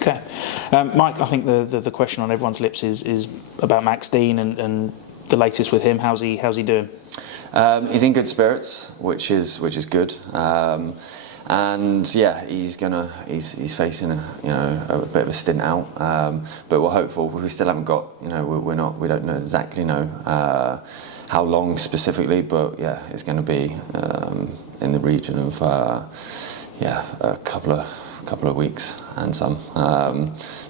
Okay. Mike, I think the question on everyone's lips is about Max Dean and the latest with him. How's he doing? He's in good spirits, which is good. And yeah, he's facing a bit of a stint out, but we're hopeful. We still haven't got, we don't know exactly how long specifically, but yeah, it's going to be in the region of a couple of weeks and some.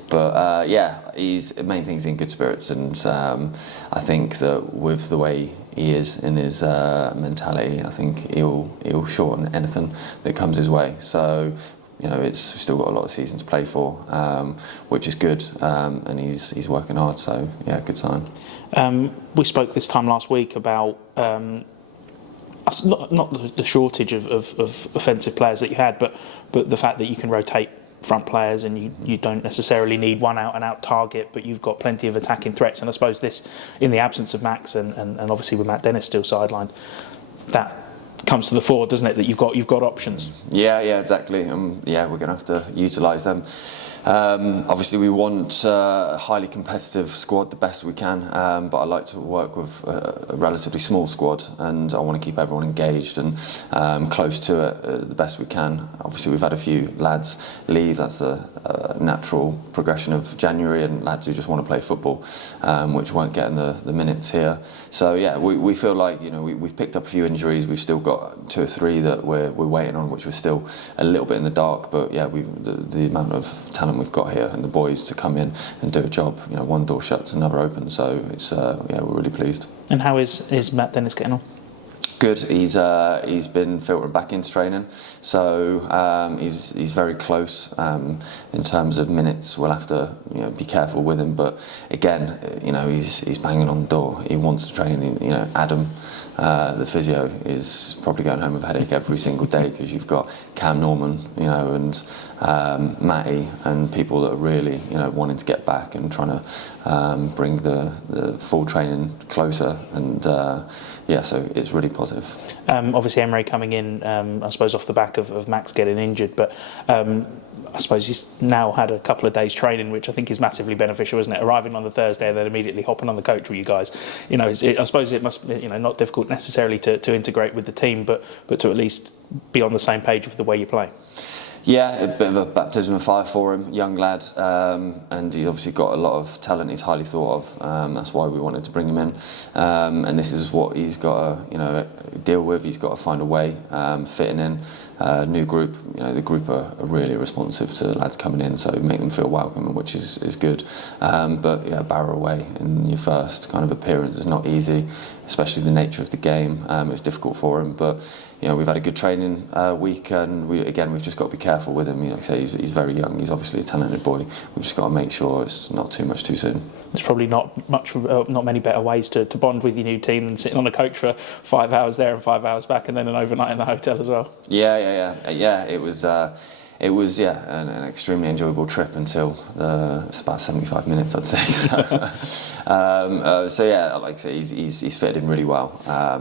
The main thing is in good spirits, and I think that with the way he is in his mentality, I think he'll shorten anything that comes his way. So, it's still got a lot of season to play for, which is good, and he's working hard. So yeah, good sign. We spoke this time last week about not the shortage of offensive players that you had, but the fact that you can rotate front players and you don't necessarily need one out-and-out target, but you've got plenty of attacking threats. And I suppose this, in the absence of Max and obviously with Matt Dennis still sidelined, that comes to the fore, doesn't it? That you've got options. Yeah, exactly. We're going to have to utilise them. Obviously, we want a highly competitive squad the best we can, but I like to work with a relatively small squad, and I want to keep everyone engaged and close to it the best we can. Obviously, we've had a few lads leave. That's a natural progression of January, and lads who just want to play football, which won't get in the minutes here. So yeah, we feel like we've picked up a few injuries. We've still got 2 or 3 that we're waiting on, which we're still a little bit in the dark. But yeah, the amount of talent we've got here and the boys to come in and do a job. One door shuts, another opens. So it's we're really pleased. And how is Matt Dennis getting on? Good. He's been filtered back into training, so he's very close in terms of minutes. We'll have to be careful with him, but again, he's banging on the door. He wants to train. Adam, the physio, is probably going home with a headache every single day because you've got Cam Norman, and Matty, and people that are really wanting to get back and trying to bring the full training closer, and so it's really positive. Obviously, Emre coming in, I suppose, off the back of Max getting injured, but I suppose he's now had a couple of days training, which I think is massively beneficial, isn't it? Arriving on the Thursday and then immediately hopping on the coach with you guys. I suppose it must be, not difficult necessarily to integrate with the team, but to at least be on the same page with the way you play. Yeah, a bit of a baptism of fire for him, young lad, and he's obviously got a lot of talent. He's highly thought of. That's why we wanted to bring him in, and this is what he's got to deal with. He's got to find a way, fitting in. New group, the group are really responsive to lads coming in, so make them feel welcome, which is good. But yeah, barrow away in your first kind of appearance is not easy, especially the nature of the game. It was difficult for him, but we've had a good training week, and we've just got to be careful with him. Like I say, he's very young. He's obviously a talented boy. We've just got to make sure it's not too much too soon. There's probably not many better ways to bond with your new team than sitting on a coach for 5 hours there and 5 hours back, and then an overnight in the hotel as well. Yeah. It was an extremely enjoyable trip until it's about 75 minutes, I'd say. So yeah, like I say, he's fitted in really well.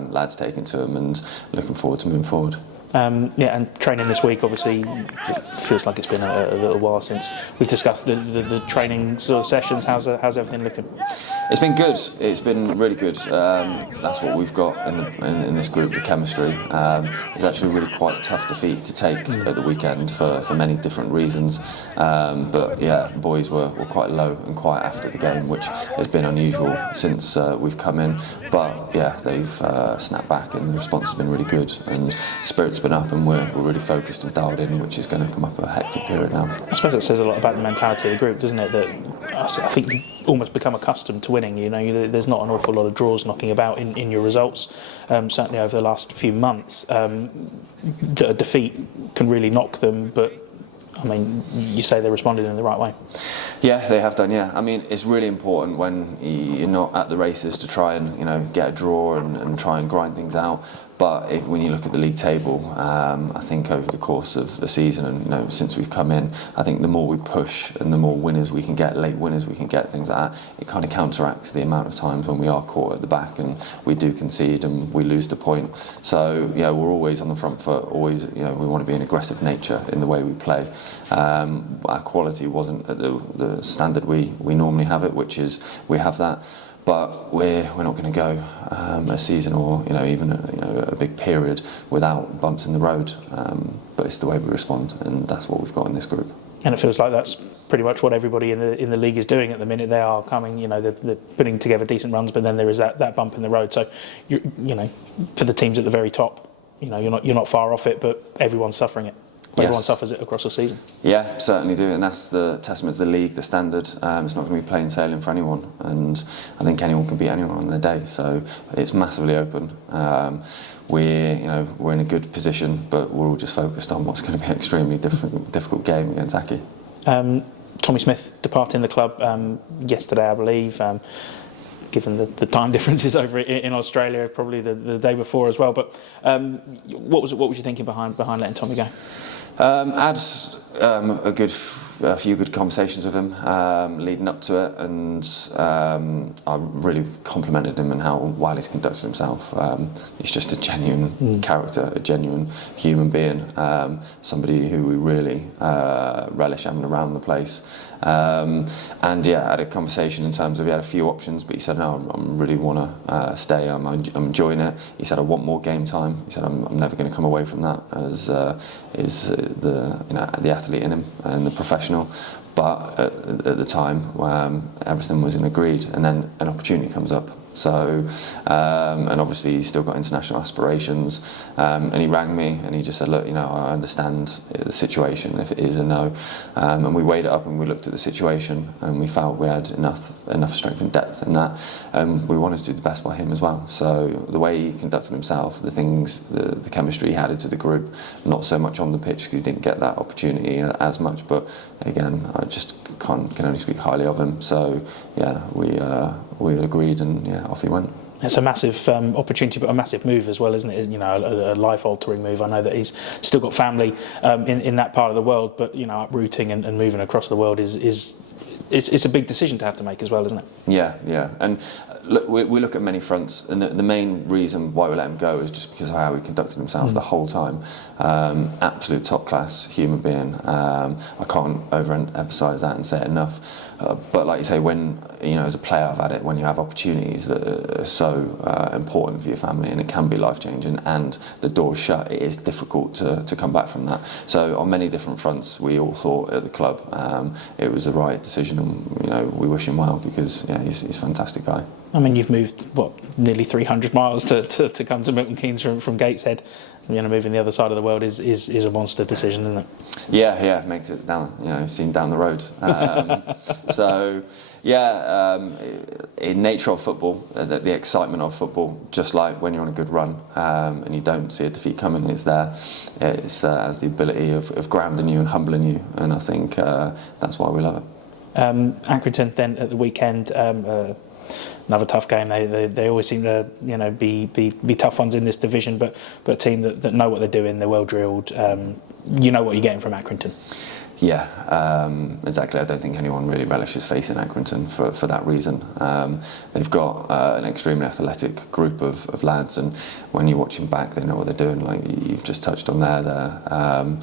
Lads taken to him, and looking forward to moving forward. And training this week, obviously, it feels like it's been a little while since we've discussed the training sort of sessions. How's everything looking? It's been good. It's been really good. That's what we've got in this group, the chemistry. It's actually really quite tough defeat to take at the weekend for many different reasons. But yeah, boys were quite low and quiet after the game, which has been unusual since we've come in. But yeah, they've snapped back, and the response has been really good, and spirit's been up, and we're really focused and dialed in, which is going to come up a hectic period now. I suppose it says a lot about the mentality of the group, doesn't it? That I think you almost become accustomed to winning. There's not an awful lot of draws knocking about in your results. Certainly over the last few months, a defeat can really knock them, but I mean, you say they responded in the right way. Yeah, they have done. Yeah, I mean, it's really important when you're not at the races to try and get a draw and try and grind things out. But when you look at the league table, I think over the course of the season, and since we've come in, I think the more we push and the more winners we can get, late winners we can get, things like that, it kind of counteracts the amount of times when we are caught at the back and we do concede and we lose the point. So yeah, we're always on the front foot. Always, we want to be an aggressive nature in the way we play. Our quality wasn't at the standard we normally have it, which is we have that. But we're not going to go a season or even a big period without bumps in the road. But it's the way we respond, and that's what we've got in this group. And it feels like that's pretty much what everybody in the league is doing at the minute. They are coming, they're putting together decent runs, but then there is that bump in the road. So for the teams at the very top, you're not far off it, but everyone's suffering it. Yes. Everyone suffers it across the season. Yeah, certainly do, and that's the testament to the league, the standard. It's not going to be plain sailing for anyone, and I think anyone can beat anyone on their day. So it's massively open. We're in a good position, but we're all just focused on what's going to be an extremely difficult game against Aki. Tommy Smith departing the club yesterday, I believe. Given the time differences over in Australia, probably the day before as well. But what was you thinking behind letting Tommy go? I had a few good conversations with him leading up to it, and I really complimented him on how well he's conducted himself. He's just a genuine character, a genuine human being, somebody who we really relish having around the place. And yeah, I had a conversation in terms of he had a few options, but he said, no, I really want to stay. I'm enjoying it. He said, I want more game time. He said, I'm never going to come away from that as the athlete in him and the professional. But at the time, everything wasn't agreed, and then an opportunity comes up. So, and obviously he's still got international aspirations, and he rang me and he just said, look, I understand the situation, if it is a no, and we weighed it up and we looked at the situation and we felt we had enough strength and depth in that, and we wanted to do the best by him as well. So the way he conducted himself, the chemistry he added to the group, not so much on the pitch because he didn't get that opportunity as much, but again, I just can only speak highly of him. So yeah, we agreed, and yeah, off he went. It's a massive opportunity, but a massive move as well, isn't it? A life-altering move. I know that he's still got family in that part of the world, but uprooting and moving across the world is a big decision to have to make as well, isn't it? Yeah, and look, we look at many fronts, and the main reason why we let him go is just because of how he conducted himself the whole time. Absolute top-class human being. I can't overemphasise that and say it enough. But like you say, when as a player, I've had it. When you have opportunities that are so important for your family, and it can be life-changing, and the door's shut, it is difficult to come back from that. So on many different fronts, we all thought at the club it was the right decision, and we wish him well because he's a fantastic guy. I mean, you've moved nearly 300 miles to come to Milton Keynes from Gateshead. Moving the other side of the world is a monster decision, isn't it? Yeah, makes it down, seen down the road. So, yeah, in nature of football, the excitement of football, just like when you're on a good run and you don't see a defeat coming, it's there. It has the ability of grounding you and humbling you, and I think that's why we love it. Accrington then at the weekend. Another tough game. They always seem to be tough ones in this division, but a team that know what they're doing. They're well drilled. You know what you're getting from Accrington. Yeah, exactly. I don't think anyone really relishes facing Accrington for that reason. They've got an extremely athletic group of lads, and when you're watching back, they know what they're doing. Like you've just touched on there.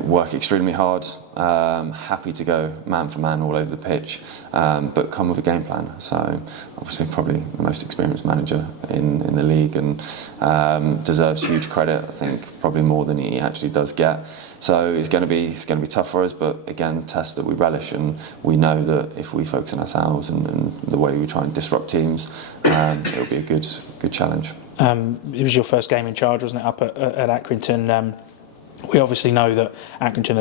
Work extremely hard. Happy to go man for man all over the pitch, but come with a game plan. So obviously probably the most experienced manager in the league, and deserves huge credit. I think probably more than he actually does get. So it's going to be tough for us, but again, test that we relish, and we know that if we focus on ourselves and the way we try and disrupt teams, it'll be a good challenge. It was your first game in charge, wasn't it, up at Accrington? We obviously know that Accrington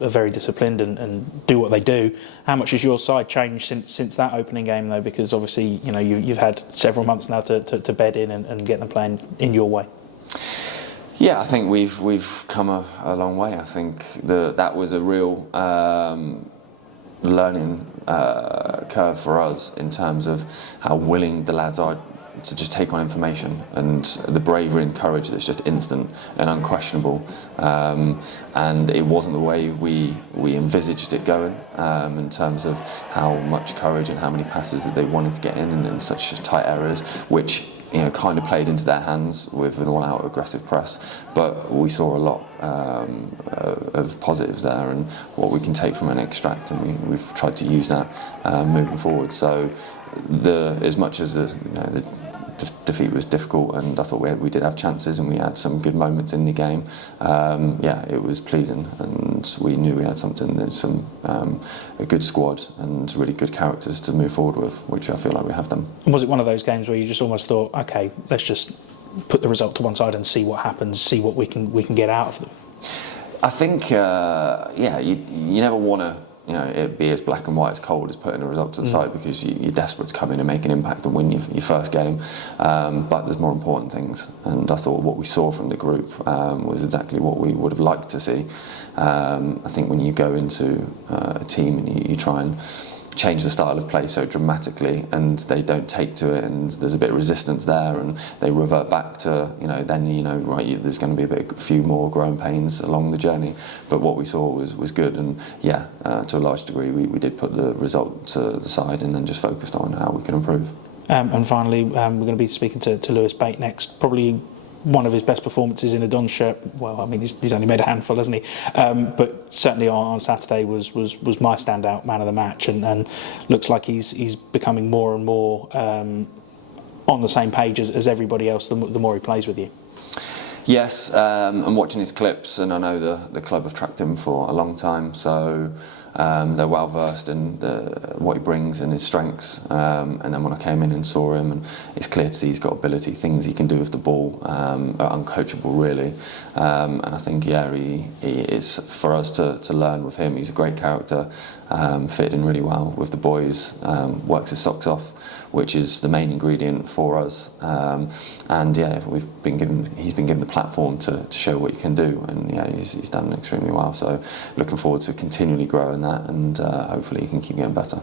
are very disciplined and do what they do. How much has your side changed since that opening game, though? Because obviously, you've had several months now to bed in and get them playing in your way. Yeah, I think we've come a long way. I think that was a real learning curve for us in terms of how willing the lads are to just take on information, and the bravery and courage that's just instant and unquestionable. And it wasn't the way we envisaged it going, in terms of how much courage and how many passes that they wanted to get in such tight areas, which kind of played into their hands with an all-out aggressive press. But we saw a lot of positives there, and what we can take from an extract, and we've tried to use that moving forward. So as much as the defeat was difficult, and I thought we did have chances and we had some good moments in the game, it was pleasing, and we knew we had a good squad and really good characters to move forward with, which I feel like we have done. And was it one of those games where you just almost thought, okay, let's just put the result to one side and see what happens, see what we can get out of them? I think you never want to it be as black and white, as cold as putting a result to the side, because you're desperate to come in and make an impact and win your first game. But there's more important things, and I thought what we saw from the group was exactly what we would have liked to see. I think when you go into a team and you try and change the style of play so dramatically, and they don't take to it, and there's a bit of resistance there, and they revert back to right, there's going to be a few more growing pains along the journey. But what we saw was good, and to a large degree we did put the result to the side and then just focused on how we can improve. And finally, we're going to be speaking to Lewis Bate next. Probably one of his best performances in a Don shirt. Well, I mean, he's only made a handful, hasn't he? But certainly on Saturday was my standout man of the match, and looks like he's becoming more and more on the same page as everybody else the more he plays with you. Yes, I'm watching his clips, and I know the club have tracked him for a long time, so they're well versed in what he brings and his strengths. And then when I came in and saw him, and it's clear to see he's got ability, things he can do with the ball, are uncoachable really. And I think it's for us to learn with him. He's a great character, fit in really well with the boys, works his socks off, which is the main ingredient for us. And he's been given the platform to show what he can do, and he's done extremely well. So looking forward to continually growing that, and hopefully he can keep getting better.